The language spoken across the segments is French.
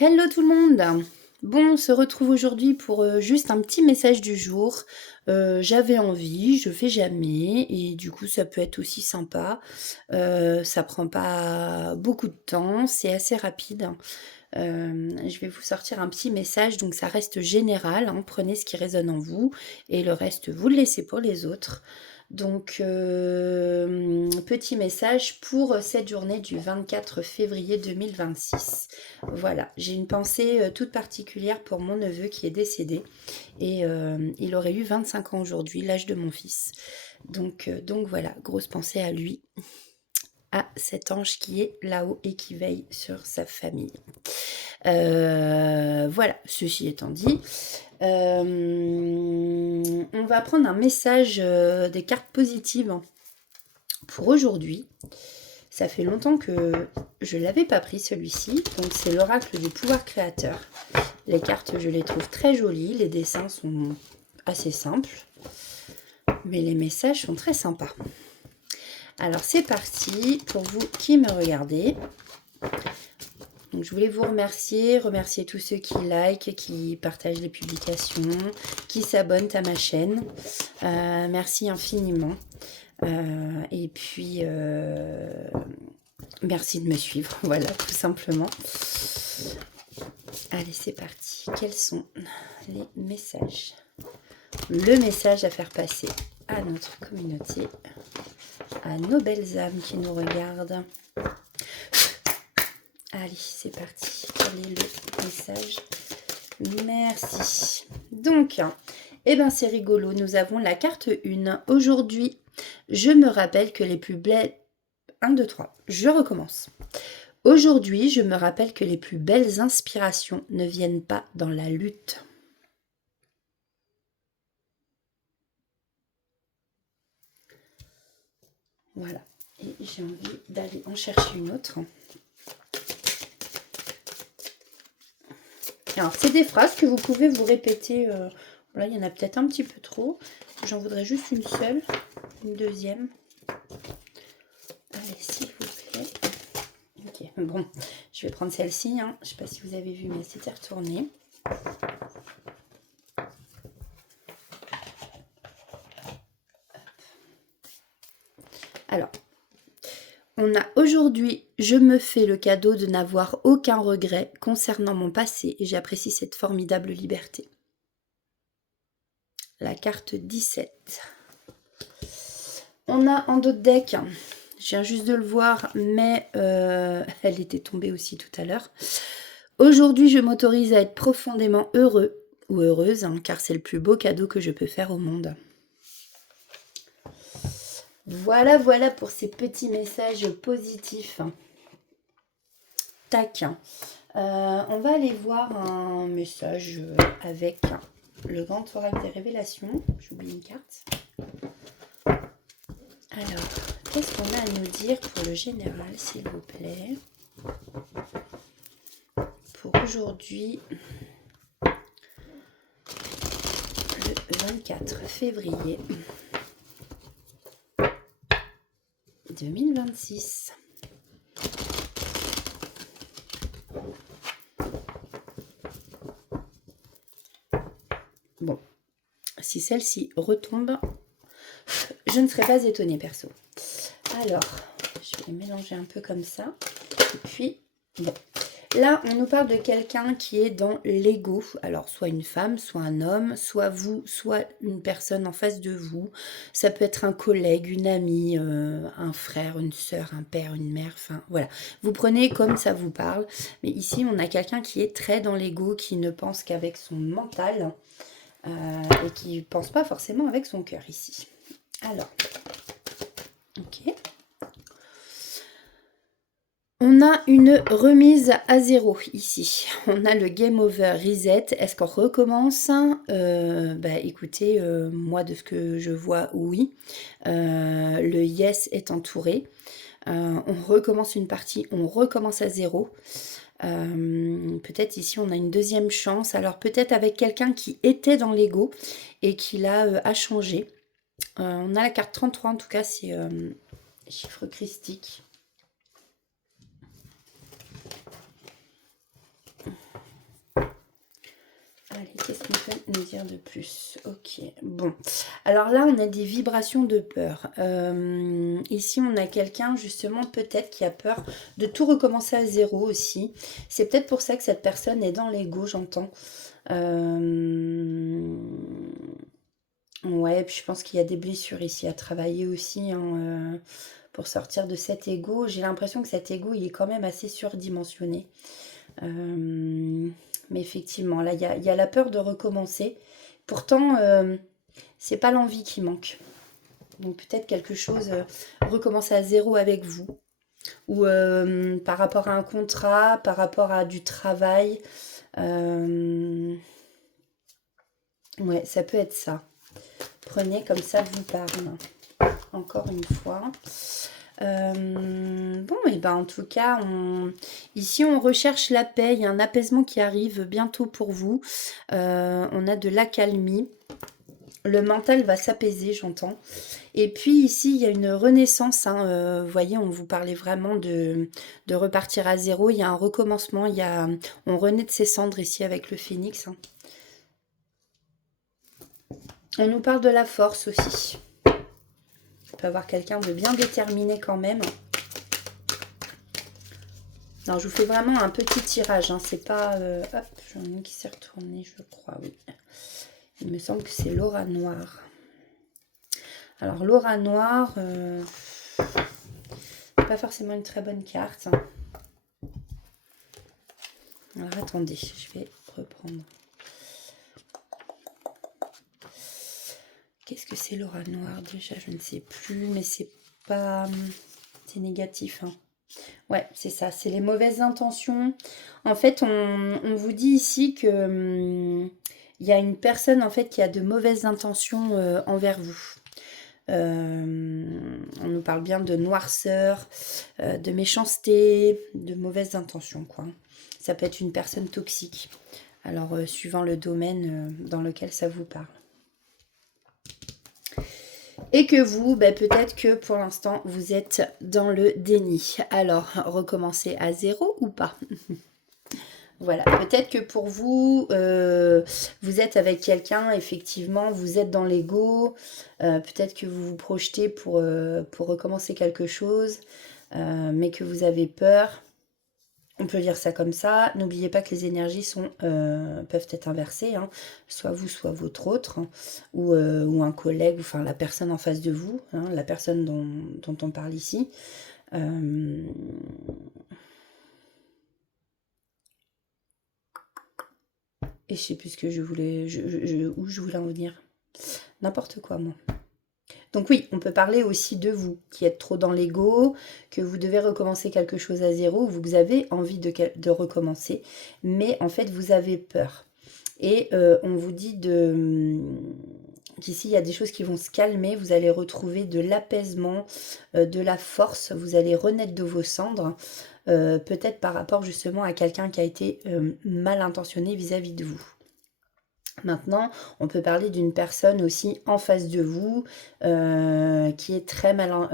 Hello tout le monde! Bon, on se retrouve aujourd'hui pour juste un petit message du jour. J'avais envie, je fais jamais et du coup ça peut être aussi sympa. Ça prend pas beaucoup de temps, c'est assez rapide. Je vais vous sortir un petit message, donc ça reste général, hein, prenez ce qui résonne en vous et le reste vous le laissez pour les autres. Donc petit message pour cette journée du 24 février 2026. Voilà, j'ai une pensée toute particulière pour mon neveu qui est décédé et il aurait eu 25 ans aujourd'hui, l'âge de mon fils. Donc voilà, grosse pensée à lui, à cet ange qui est là-haut et qui veille sur sa famille. Voilà, ceci étant dit, on va prendre un message des cartes positives pour aujourd'hui. Ça fait longtemps que je ne l'avais pas pris celui-ci, donc c'est l'oracle du pouvoir créateur. Les cartes, je les trouve très jolies, les dessins sont assez simples, mais les messages sont très sympas. Alors c'est parti pour vous qui me regardez. Donc, je voulais vous remercier tous ceux qui likent, qui partagent les publications, qui s'abonnent à ma chaîne. Merci infiniment. Et puis, merci de me suivre, voilà, tout simplement. Allez, c'est parti. Quels sont les messages? Le message à faire passer à notre communauté, à nos belles âmes qui nous regardent. Allez, c'est parti. Quel est le message? Merci. Donc, eh ben c'est rigolo. Nous avons la carte 1. Aujourd'hui, je me rappelle que les plus belles... 1, 2, 3. Je recommence. Aujourd'hui, je me rappelle que les plus belles inspirations ne viennent pas dans la lutte. Voilà. Et j'ai envie d'aller en chercher une autre. Alors, c'est des phrases que vous pouvez vous répéter. Là, il y en a peut-être un petit peu trop. J'en voudrais juste une seule, une deuxième. Allez, s'il vous plaît. Ok, bon, je vais prendre celle-ci. Hein. Je ne sais pas si vous avez vu, mais c'était retourné. Alors, on a aujourd'hui, je me fais le cadeau de n'avoir aucun regret concernant mon passé et j'apprécie cette formidable liberté. La carte 17. On a en dos de deck, je viens juste de le voir, mais elle était tombée aussi tout à l'heure. Aujourd'hui, je m'autorise à être profondément heureux ou heureuse, hein, car c'est le plus beau cadeau que je peux faire au monde. Voilà, voilà pour ces petits messages positifs. Tac. On va aller voir un message avec le grand oracle des révélations. J'oublie une carte. Alors, qu'est-ce qu'on a à nous dire pour le général, s'il vous plaît? Pour aujourd'hui, le 24 février 2026. Bon, si celle-ci retombe, je ne serais pas étonnée perso. Alors, je vais les mélanger un peu comme ça. Et puis, bon. Là, on nous parle de quelqu'un qui est dans l'ego. Alors, soit une femme, soit un homme, soit vous, soit une personne en face de vous. Ça peut être un collègue, une amie, un frère, une sœur, un père, une mère. Enfin, voilà. Vous prenez comme ça vous parle. Mais ici, on a quelqu'un qui est très dans l'ego, qui ne pense qu'avec son mental et qui ne pense pas forcément avec son cœur ici. Alors, ok. On a une remise à zéro ici. On a le game over reset. Est-ce qu'on recommence? Écoutez, moi de ce que je vois, oui. Le yes est entouré. On recommence une partie, on recommence à zéro. Peut-être ici on a une deuxième chance. Alors peut-être avec quelqu'un qui était dans l'ego et qui là a changé. On a la carte 33 en tout cas, c'est chiffre christique. nous dire de plus? Ok, bon. Alors là, on a des vibrations de peur. Ici, on a quelqu'un, justement, peut-être qui a peur de tout recommencer à zéro aussi. C'est peut-être pour ça que cette personne est dans l'ego, j'entends. Ouais, puis je pense qu'il y a des blessures ici à travailler aussi, hein, pour sortir de cet ego. J'ai l'impression que cet ego, il est quand même assez surdimensionné. Mais effectivement, là, il y a la peur de recommencer. Pourtant, c'est pas l'envie qui manque. Donc peut-être quelque chose, recommencer à zéro avec vous. Ou par rapport à un contrat, par rapport à du travail. Euh, ouais, ça peut être ça. Prenez comme ça vous parle. Encore une fois. Bon, et ben en tout cas, ici on recherche la paix, il y a un apaisement qui arrive bientôt pour vous. On a de l'accalmie. Le mental va s'apaiser, j'entends. Et puis ici, il y a une renaissance. Hein, vous voyez, on vous parlait vraiment de repartir à zéro. Il y a un recommencement. On renaît de ses cendres ici avec le phénix. Hein. On nous parle de la force aussi. On peut avoir quelqu'un de bien déterminé quand même. Non, je vous fais vraiment un petit tirage. Hein. C'est pas... hop, j'en ai une qui s'est retournée, je crois, oui. Il me semble que c'est l'aura noire. Alors, l'aura noire, pas forcément une très bonne carte. Alors, attendez, je vais reprendre. Qu'est-ce que c'est l'aura noire déjà? Je ne sais plus, mais c'est pas... C'est négatif, hein. Ouais, c'est ça, c'est les mauvaises intentions. En fait, on vous dit ici que il y a une personne en fait qui a de mauvaises intentions envers vous. On nous parle bien de noirceur, de méchanceté, de mauvaises intentions, quoi. Ça peut être une personne toxique. Alors, suivant le domaine dans lequel ça vous parle. Et que vous, peut-être que pour l'instant, vous êtes dans le déni. Alors, recommencer à zéro ou pas? Voilà, peut-être que pour vous, vous êtes avec quelqu'un, effectivement, vous êtes dans l'ego. Peut-être que vous vous projetez pour recommencer quelque chose, mais que vous avez peur. On peut lire ça comme ça. N'oubliez pas que les énergies peuvent être inversées. Hein. Soit vous, soit votre autre. Hein. Ou un collègue, enfin la personne en face de vous. Hein, la personne dont on parle ici. Et je sais plus ce que je voulais... où je voulais en venir. N'importe quoi, moi. Donc oui, on peut parler aussi de vous, qui êtes trop dans l'ego, que vous devez recommencer quelque chose à zéro, vous avez envie de recommencer, mais en fait vous avez peur. Et on vous dit qu'ici il y a des choses qui vont se calmer, vous allez retrouver de l'apaisement, de la force, vous allez renaître de vos cendres, peut-être par rapport justement à quelqu'un qui a été mal intentionné vis-à-vis de vous. Maintenant, on peut parler d'une personne aussi en face de vous qui est très mal...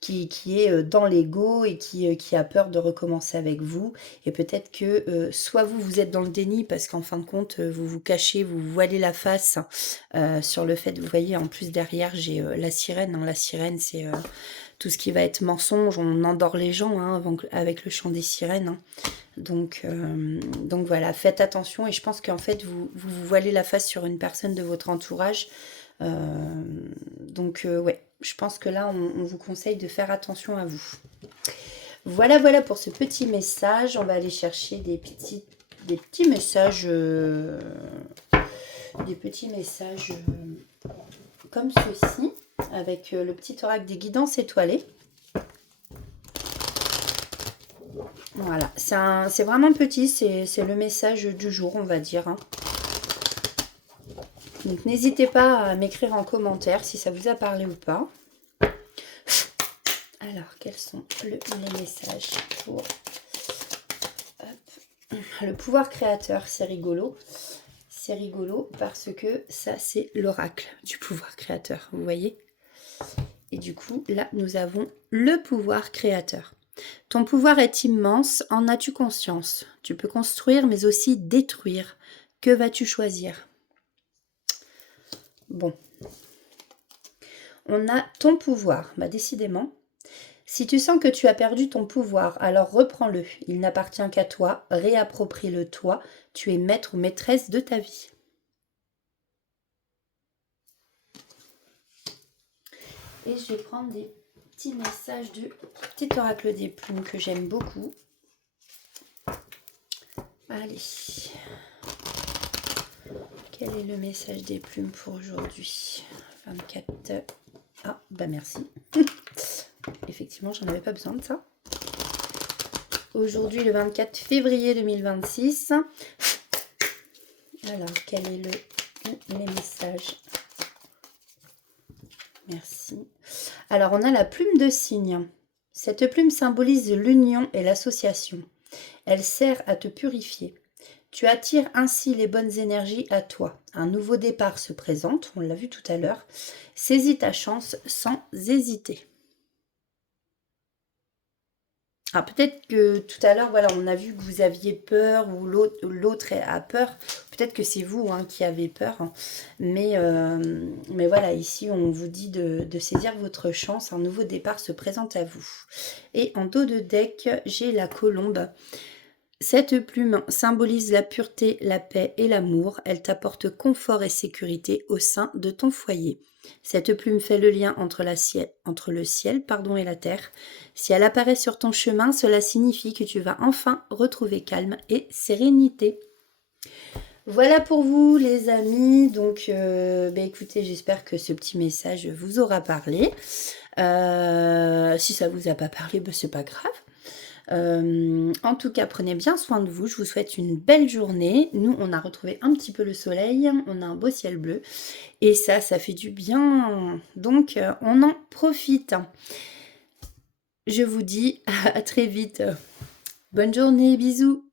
qui est dans l'ego et qui a peur de recommencer avec vous. Et peut-être que soit vous êtes dans le déni parce qu'en fin de compte, vous vous cachez, vous vous voilez la face sur le fait, vous voyez, en plus derrière, j'ai la sirène. Hein. La sirène, c'est tout ce qui va être mensonge. On endort les gens hein, avec le chant des sirènes. Hein. Donc voilà, faites attention. Et je pense qu'en fait, vous voilez la face sur une personne de votre entourage. Ouais, je pense que là, on vous conseille de faire attention à vous. Voilà pour ce petit message. On va aller chercher des petits messages, comme ceci, avec le petit oracle des guidances étoilées. Voilà, c'est vraiment petit, c'est le message du jour, on va dire. Hein. Donc n'hésitez pas à m'écrire en commentaire si ça vous a parlé ou pas. Alors, quels sont les messages pour le pouvoir créateur? C'est rigolo. C'est rigolo parce que ça, c'est l'oracle du pouvoir créateur, vous voyez? Et du coup, là, nous avons le pouvoir créateur. Ton pouvoir est immense, en as-tu conscience? Tu peux construire, mais aussi détruire. Que vas-tu choisir? Bon, on a ton pouvoir. Bah, décidément. Si tu sens que tu as perdu ton pouvoir, alors reprends-le. Il n'appartient qu'à toi. Réapproprie-le toi. Tu es maître ou maîtresse de ta vie. Et je vais prendre des petits messages du petit oracle des plumes que j'aime beaucoup. Allez. Quel est le message des plumes pour aujourd'hui? 24. Ah, bah merci. Effectivement, j'en avais pas besoin de ça. Aujourd'hui, le 24 février 2026. Alors, quel est les messages? Merci. Alors, on a la plume de cygne. Cette plume symbolise l'union et l'association. Elle sert à te purifier. Tu attires ainsi les bonnes énergies à toi. Un nouveau départ se présente, on l'a vu tout à l'heure. Saisis ta chance sans hésiter. Ah, peut-être que tout à l'heure, voilà, on a vu que vous aviez peur ou l'autre a peur. Peut-être que c'est vous qui avez peur. Mais voilà, ici, on vous dit de saisir votre chance. Un nouveau départ se présente à vous. Et en dos de deck, j'ai la colombe. Cette plume symbolise la pureté, la paix et l'amour. Elle t'apporte confort et sécurité au sein de ton foyer. Cette plume fait le lien entre le ciel et la terre. Si elle apparaît sur ton chemin, cela signifie que tu vas enfin retrouver calme et sérénité. Voilà pour vous les amis. Donc écoutez, j'espère que ce petit message vous aura parlé. Si ça vous a pas parlé, c'est pas grave. En tout cas, prenez bien soin de vous. Je vous souhaite une belle journée. Nous, on a retrouvé un petit peu le soleil. On a un beau ciel bleu. Et ça fait du bien. Donc, on en profite. Je vous dis à très vite. Bonne journée. Bisous.